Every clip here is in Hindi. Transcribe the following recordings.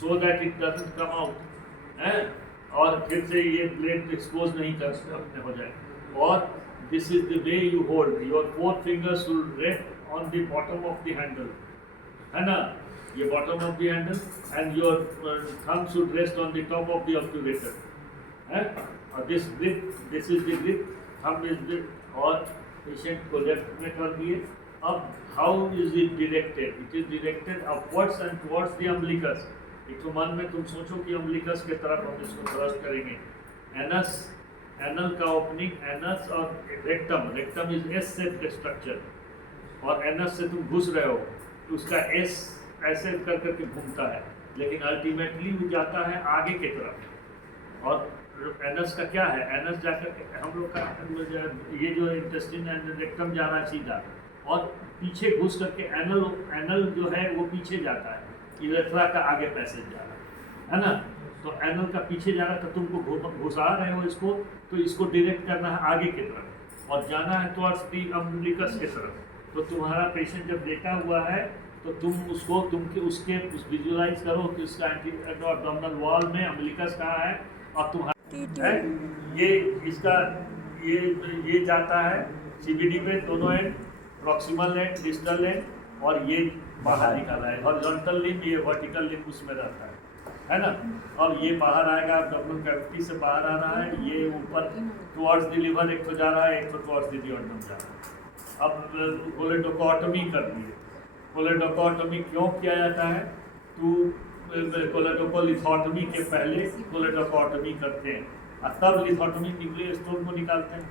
so that it doesn't come out, है, और फिर से ये ब्लेड एक्सपोज नहीं कर अपने हो जाए। और this is the way you hold, your 4 fingers should rest on the bottom of the handle, है ना, ये bottom of the handle, and your thumb should rest on the top of the obturator, है, और this grip, this is the grip, thumb is the, और पेशेंट को लेफ्ट में कर दिए। अब how is it directed? It is directed upwards and towards the umbilicus. एक तो मन में तुम सोचो कि अम्बिलिकस के तरफ हम इसको थ्रस्ट करेंगे। एनस, एनल का ओपनिंग, एनस और rectum, rectum is S shape structure, और एनस से तुम घुस रहे हो तो उसका एस ऐसे कर करके घूमता है, लेकिन अल्टीमेटली वो जाता है आगे की तरफ। और एनस का क्या है? एनस जाकर हम लोग का ये जो इंटेस्टिन एंड रेक्टम जा रहा है सीधा, और पीछे घुस करके एनल, एनल जो है वो पीछे जाता है, यूरेथ्रा का आगे पैसेज जा रहा है ना। तो एनल का पीछे जा रहा है, तो तुमको घुसा रहे हो इसको, तो इसको डायरेक्ट करना है आगे की तरफ और जाना है टुवर्ड्स दी अम्बिलिकस की तरफ। तो तुम्हारा पेशेंट जब लेटा हुआ है तो तुम उसको उसके विजुअलाइज करो कि उसका एब्डोमिनल वॉल में अम्बिलिकस कहाँ है, और तुम्हारा है ये इसका ये जाता है सीबीडी में दोनों and, proximal and, distal end, और ये बाहर निकाला है हॉरिजॉन्टल लिंब, ये वर्टिकल लिंब उसमें रहता है ना। और ये बाहर आएगा, एब्डोमिनल कैविटी से बाहर आ रहा है, ये ऊपर टुवर्ड्स द लिवर एक तो जा रहा है, एक तो टुवर्ड्स द डियोडनम जा रहा है। अब कोलेडोकोटोमी कर दी है। कोलेडोकोटोमी क्यों किया जाता है? तो कोलेडोकोलिथोटोमी के पहले कोलेडोकोटोमी करते हैं, और तब लिथोटोमी निकले स्टोन को निकालते हैं।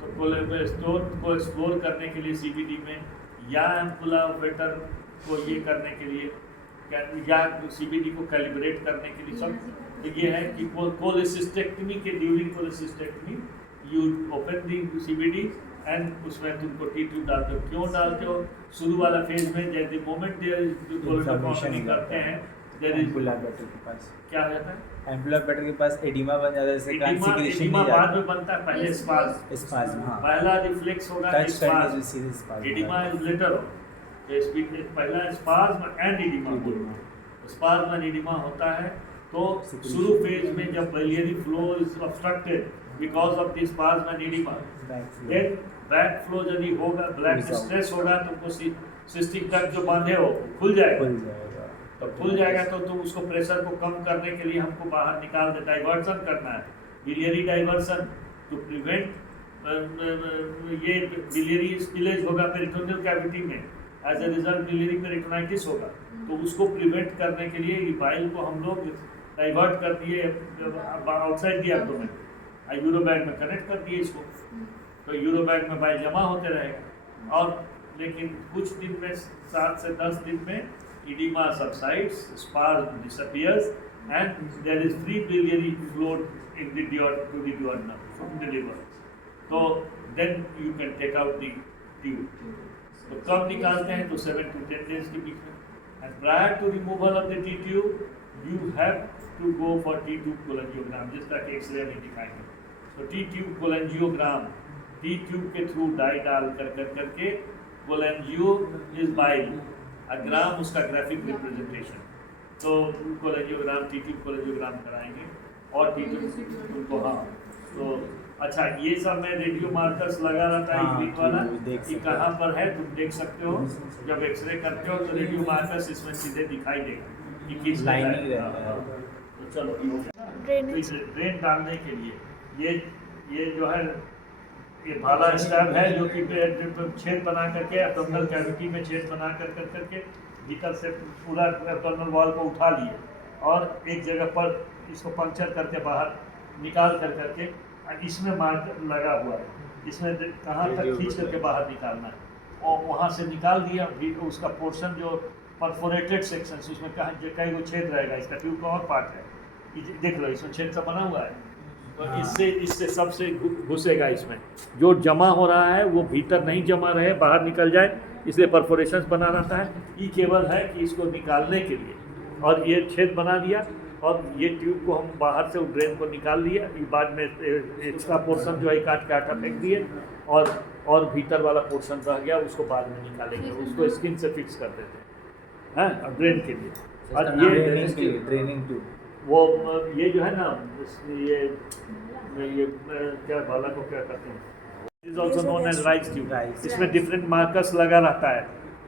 तो स्टोन को एक्सप्लोर करने के लिए सीबीडी में, या एम्पुलावेटर को ये करने के लिए, या सीबीडी को कैलिब्रेट करने के लिए सब, तो ये है कि कोलेसिस्टेक्टमी के during cholecystectomy you open the CBD and उसमें तुमको टी ट्यूब डालते हो। क्यों डालते हो? शुरू वाला फेज में जैसे मोमेंट कोलेडोकोटोमी करते हैं, एम्पुलावेटर के पास क्या हो जाता है? एम्पुलावेटर के पास एडिमा बन जाता है, जैसे कॉन्सिक्रेशन एडिमा नहीं बाद जाता, में बनता है, पहले स्पाज्म, हाँ, पहला रिफ्लेक्स होगा टच करने से सीधे स्पाज्म, एडिमा इज लेटर, पहला spasm and oedema, spasm and oedema होता है। तो शुरू फेज में जब biliary flow is obstructed because of the spasm and oedema, then back flow यदि होगा, ब्लैक स्ट्रेस होगा, तुमको सिस्टिक डक्ट जो बांधे हो खुल जाएगा, तो खुल जाएगा तो तुम उसको प्रेशर को कम करने के लिए हमको बाहर निकाल दे, डाइवर्सन करना है, बिलियरी डाइवर्सन टू प्रिवेंट ये बिलियरी स्पिलेज होगा पेरिटोनियल कैविटी में, as a result biliary peritonitis होगा। तो उसको प्रिवेंट करने के लिए बाइल को हम लोग डाइवर्ट कर दिए आउटसाइड दी एब्डोमेन, यूरोबैग में कनेक्ट कर दिए इसको, तो यूरोबैग में बाइल जमा होते रहेगा। और लेकिन कुछ दिन में 7 से 10 दिन में edema subsides, spasm disappears, and there is free biliary flow in the duodenum from the liver. So then you can take out the tube. तो कब निकालते हैं? तो 7 to 10 days के बीच में। And prior to removal of the T tube, you have to go for T tube cholangiogram, जिस तरह के एक्सरे में दिखाएंगे। तो T tube cholangiogram, T tube के थ्रू डाई डाल करके cholangio is bile, ग्राम उसका ग्राफिक रिप्रेजेंटेशन, तो कोलेंजियोग्राम, टी ट्यूब कोलेंजियोग्राम कराएंगे और टी ट्यूब उनको, हाँ। तो अच्छा, ये सब में रेडियो मार्कर्स लगा रहता है यूनिक वाला, कि कहाँ पर है तुम देख सकते हो। जब एक्सरे करते हो तो रेडियो मार्कर्स इसमें सीधे दिखाई देगा कि किस लाइन है। तो चलो ड्रेन डालने के लिए ये जो है ये भाला स्टैब है, जो कि छेद बना करके एब्डोमिनल कैविटी में छेद बना करके भीतर से पूरा एब्डोमिनल वॉल को उठा लिए और एक जगह पर इसको पंक्चर करके बाहर निकाल करके इसमें मार्कर लगा हुआ है, इसमें कहाँ तक खींच करके बाहर निकालना है, और वहाँ से निकाल दिया। उसका पोर्शन जो परफोरेटेड सेक्शन, उसमें कहीं वो छेद रहेगा, इसका ट्यूब का और पार्ट है, देख लो इसमें छेद सा बना हुआ है। तो इससे सबसे घुसेगा, इसमें जो जमा हो रहा है वो भीतर नहीं जमा रहे, बाहर निकल जाए, इसलिए परफोरेशंस बना रहता है। ये केवल है कि इसको निकालने के लिए, और ये छेद बना दिया और ये ट्यूब को हम बाहर से ड्रेन को निकाल लिया, बाद में एक्स्ट्रा पोर्शन जो है काट के आटा फेंक दिए, और भीतर वाला पोर्शन रह गया उसको बाद में निकालेंगे, उसको स्किन से फिक्स कर देते हैं ड्रेन के लिए। और ये ड्रेनिंग के लिए, ड्रेनिंग टू वो ये जो है ना ये क्या भाला को क्या कहते हैं, is also known as rice tube. Rice. इसमें डिफरेंट मार्कर्स लगा रहता है,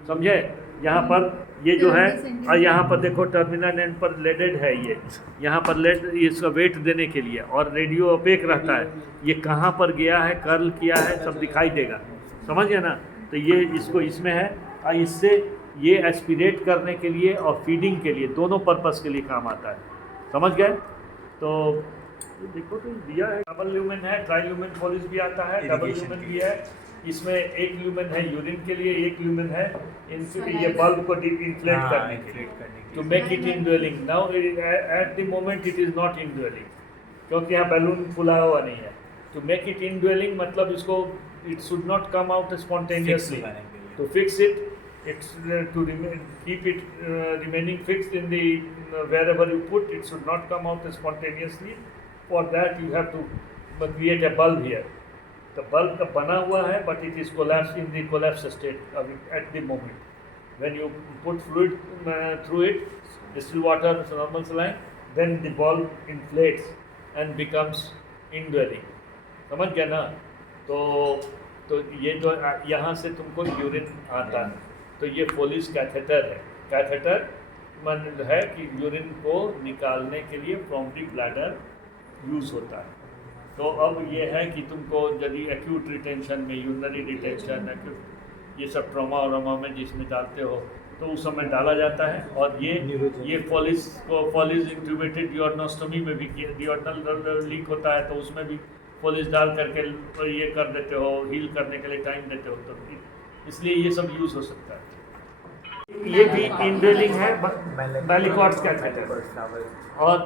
समझे। यहाँ पर ये जो है, और यहाँ पर देखो टर्मिनल एंड पर लेडेड है ये, यहाँ पर लेड इसका वेट देने के लिए, और रेडियो अपेक रहता है, ये कहाँ पर गया है, कर्ल किया है, सब दिखाई देगा, समझ गए ना। तो ये इसको इसमें है, और इससे ये एस्पिरेट करने के लिए और फीडिंग के लिए, दोनों पर्पस के लिए काम आता है, समझ गए। तो देखो तो दिया है, डबल ल्यूमेन है, ट्राई ल्यूमेन पॉलिश भी आता है, डबल Irrigation ल्यूमेन भी है। इसमें एक ल्यूमेन है यूरिन के लिए, एक ल्यूमेन है ये बल्ब को इन्फ्लेट करने के लिए, to make it indwelling. Now at the moment it is not indwelling, क्योंकि यहाँ बैलून फुला हुआ नहीं है। टू मेक इट इनड्वेलिंग मतलब इसको it should not come out spontaneously, to fix it, it's to keep it remaining fixed in the wherever you put, it should not come out spontaneously. For that you have to create a bulb here. The bulb का बना हुआ है, but it is collapsed in the collapse state at the moment. When you put fluid through it, distilled water, normal saline, then the bulb inflates and becomes indwelling. समझ गया ना। तो ये जो यहाँ से तुमको यूरिन आता है, तो ये फोलिस कैथेटर है। कैथेटर मतलब है कि यूरिन को निकालने के लिए फ्रॉम द ब्लैडर यूज़ होता है। तो अब ये है कि तुमको यदि एक्यूट रिटेंशन में, यूरिनरी रिटेंशन, एक्यूट ये सब ट्रॉमा और में जिसमें डालते हो, तो उस समय डाला जाता है। और ये फोलिस को, फोलिस इंट्यूबेटेड डियोडनोस्टोमी में भी किया, डियोडनल लीक होता है तो उसमें भी फोलिस डाल करके ये कर देते हो, हील करने के लिए टाइम देते हो, तो इसलिए ये सब यूज़ हो सकता है। ये भी इनड्वेलिंग है, मैलिकॉट्स कैथेटर। और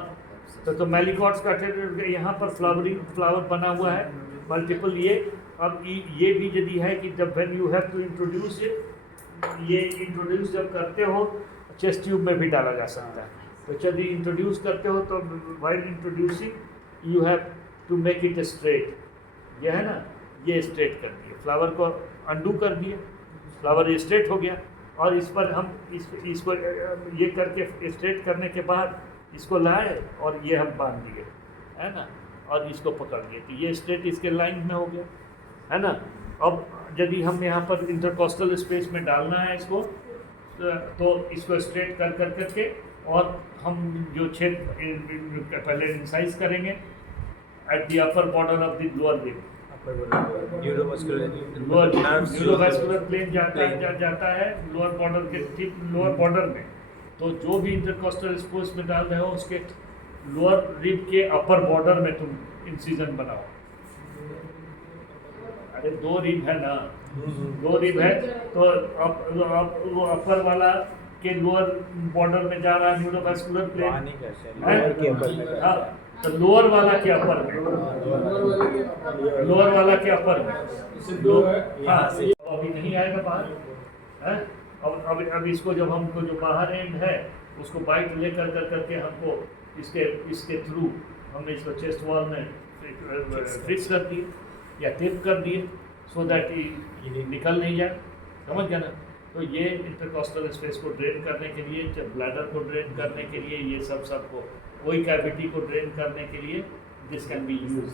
तो मैलिकॉट्स कैथेटर यहाँ पर फ्लावर बना हुआ है मल्टीपल। ये अब ये भी यदि है कि जब when you have to introduce it, ये इंट्रोड्यूस जब करते हो चेस्ट ट्यूब में भी डाला जा सकता है। तो यदि इंट्रोड्यूस करते हो तो while introducing you have to make it straight. ये है ना, ये स्ट्रेट कर दिए, फ्लावर को अंडू कर दिए, फ्लावर ये स्ट्रेट हो गया। और इस पर हम इसको ये करके स्ट्रेट करने के बाद इसको लाए और ये हम बांध दिए, है ना, और इसको पकड़ लिए, तो ये स्ट्रेट इसके लाइन में हो गया, है ना। अब यदि हम यहाँ पर इंटरकोस्टल स्पेस में डालना है इसको, तो इसको स्ट्रेट कर करके, और हम जो छेद पहले इंसाइज करेंगे at the upper border of the lower lip, neurovascular plane जाता है लोअर बॉर्डर के ठीक लोअर बॉर्डर में। तो जो भी इंटरकोस्टल स्पेस में डाल रहे हो उसके लोअर रिब के अपर बॉर्डर में तुम इंसिजन बनाओ। अरे 2 रिब है ना, 2 रिब है, तो अब वो अपर वाला के लोअर बॉर्डर में जा रहा है न्यूरोवास्कुलर प्लेन, तो लोअर वाला के अपर में, लोअर वाला के अपर में, हाँ अभी नहीं आएगा बाहर, है। अब इसको जब हमको जो बाहर एंड है उसको बाइट ले करके हमको इसके थ्रू हमने इसको चेस्ट वॉल में फिक्स कर दिए या टेप कर दिए, सो दैट ये निकल नहीं जाए, समझ गया ना। तो ये इंटरकोस्टल स्पेस को ड्रेन करने के लिए, ब्लैडर को ड्रेन करने के लिए, ये सबको वही कैविटी को ड्रेन करने के लिए दिस कैन बी यूज,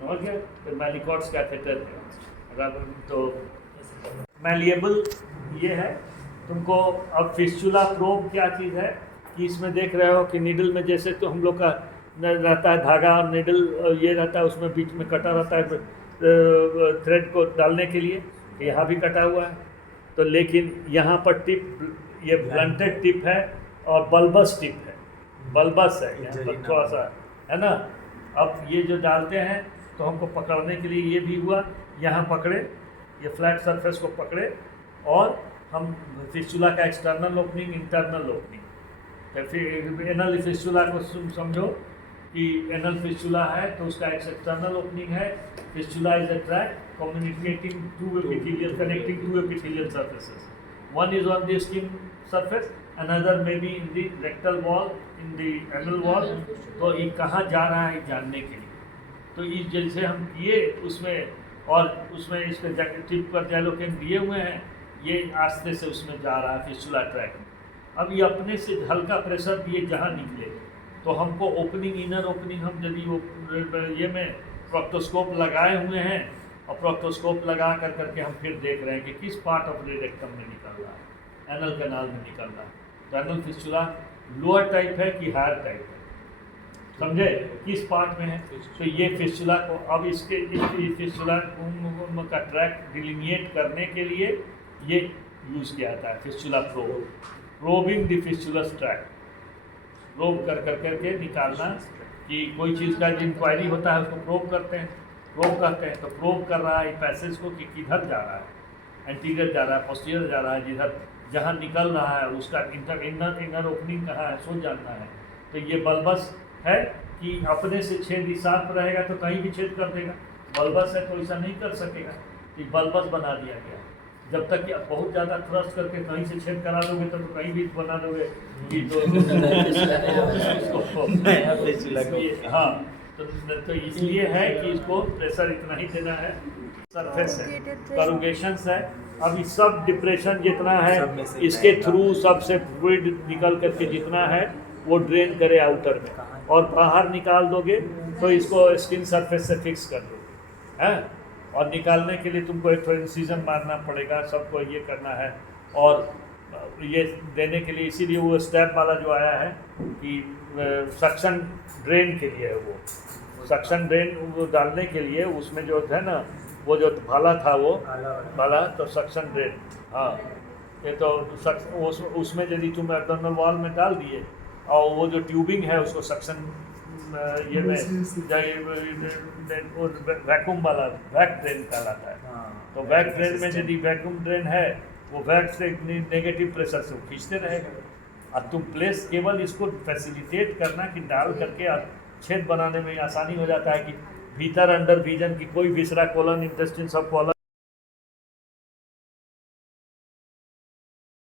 समझ गया। तो मैलिकॉट्स कैथेटर है। तो मैलिएबल ये है तुमको। अब फिस्चुला प्रोब क्या चीज़ है कि इसमें देख रहे हो कि नीडल में जैसे तो हम लोग का रहता है धागा और नीडल ये रहता है, उसमें बीच में कटा रहता है थ्रेड को डालने के लिए, यहाँ भी कटा हुआ है। तो लेकिन यहाँ पर टिप ये ब्लंटेड टिप है और बल्बस टिप है, बल्बस है यहाँ पर थोड़ा सा, है ना। अब ये जो डालते हैं तो हमको पकड़ने के लिए ये भी हुआ, यहाँ पकड़े, ये फ्लैट सरफेस को पकड़े, और हम फिस्चुला का एक्सटर्नल ओपनिंग, इंटरनल ओपनिंग, तो फिर एनल फिस्चुला को समझो कि एनल फिस्चुला है तो उसका एक्सटर्नल ओपनिंग है। Fistula is a track communicating two epithelial, connecting two epithelial surfaces. One is on the skin surface, another may be in the rectal wall, in the anal wall. तो ये कहाँ जा रहा है जानने के लिए, तो इस जैसे हम ये उसमें और उसमें इसके टिप पर जैलोकेन दिए हुए हैं, ये आस्ते से उसमें जा रहा है फिस्चुला ट्रैक। अब ये अपने से हल्का प्रेशर दिए जहाँ निकले, तो हमको ओपनिंग, इनर ओपनिंग, हम यदि वो ये में प्रोक्टोस्कोप लगाए हुए हैं और प्रोक्टोस्कोप लगा कर करके हम फिर देख रहे हैं कि किस पार्ट ऑफ रेक्टम में निकल रहा है, एनल कैनाल में निकल रहा है। तो एनल फिस्टुला लोअर टाइप है कि हायर टाइप है, समझे, किस पार्ट में है। तो ये फिस्टुला को, अब इसके फिस्टुला का ट्रैक डिलिनिएट करने के लिए ये यूज़ किया जाता है, fistula probe, probing the fistulas track, probe कर करके निकालना कि कोई चीज़ का इंक्वायरी होता है उसको प्रोब करते हैं, प्रोब करते हैं। तो प्रोब कर रहा है पैसेज को कि किधर जा रहा है, एंटीरियर जा रहा है, पोस्टीरियर जा रहा है, जिधर जहाँ निकल रहा है उसका इनर ओपनिंग कहाँ है सो जानना है। तो ये बल्बस है कि अपने से छेद शार्प रहेगा तो कहीं भी छेद कर देगा, बल्बस है तो ऐसा नहीं कर सकेगा, कि बल्बस बना दिया गया। जब तक कि बहुत ज़्यादा थ्रस्ट करके कहीं से छेद करा दोगे तो कहीं भी बना दोगे कि हाँ, तो इसलिए है कि इसको प्रेशर इतना ही देना है। सरफेस है, करूगेशंस है। अब इस सब डिप्रेशन जितना है इसके थ्रू सबसे फ्लूइड निकल करके जितना है वो ड्रेन करे आउटर में, और बाहर निकाल दोगे तो इसको स्किन सरफेस से फिक्स कर दोगे, हैं। और निकालने के लिए तुमको एक इंसिजन मारना पड़ेगा, सबको ये करना है। और ये देने के लिए इसीलिए वो स्टेप वाला जो आया है कि सक्शन ड्रेन के लिए है, वो सक्शन ड्रेन वो डालने के लिए उसमें जो है ना, वो जो भाला था वो भाला, तो सक्शन ड्रेन, हाँ, ये तो उसमें यदि तुम एब्डोमिनल वॉल में डाल दिए और वो जो ट्यूबिंग है उसको सक्शन ये में वैक्यूम वाला वैक ड्रेन कहलाता है। तो वैक ड्रेन में यदि वैक्यूम ड्रेन है वो वैक से नेगेटिव प्रेशर से वो खींचते रहेगा। और तुम प्लेस केवल इसको फैसिलिटेट करना कि डाल करके छेद बनाने में आसानी हो जाता है कि भीतर अंडर विजन की कोई विसरा कोलन इंटेस्टाइन सब कोलन